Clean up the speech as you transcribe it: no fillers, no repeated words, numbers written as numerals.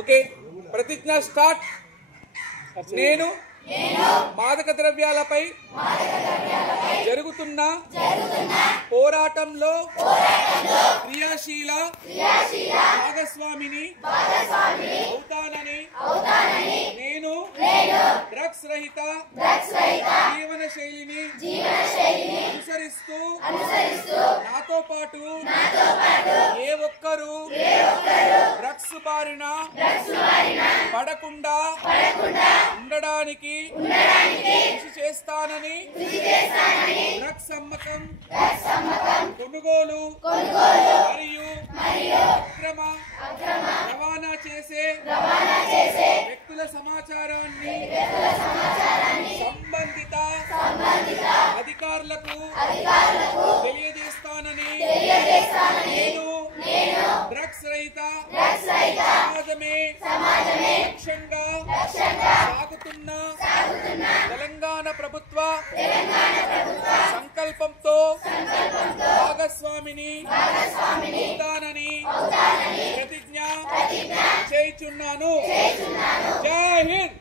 Okay, ప్రతిజ్ఞ start. నేను మాదక ద్రవ్యాలపై జరుగుతున్న పోరాటంలో క్రియాశీల భాగస్వామిని అవుతానని, నేను డ్రగ్స్ రహిత జీవన శైలిని అనుసరిస్తూ నాతో పాటు ఏ ఒక్కరూ డ్రగ్స్ బారిన పడకుండా ఉండడానికి కృషి చేస్తానని, డ్రగ్స్ అమ్మకం, కొనుగోలు మరియు అక్రమ రవాణా చేసే వ్యక్తుల సమాచారాన్ని సంబంధిత అధికారులకు తెలియజేస్తానని, నేను డ్రగ్స్ రహిత సమాజమే లక్ష్యంగా సాగుతున్న తెలంగాణ ప్రభుత్వ సంకల్పంతో భాగస్వామిని అవుతానని ప్రతిజ్ఞ చేయుచున్నాను. జై హింద్.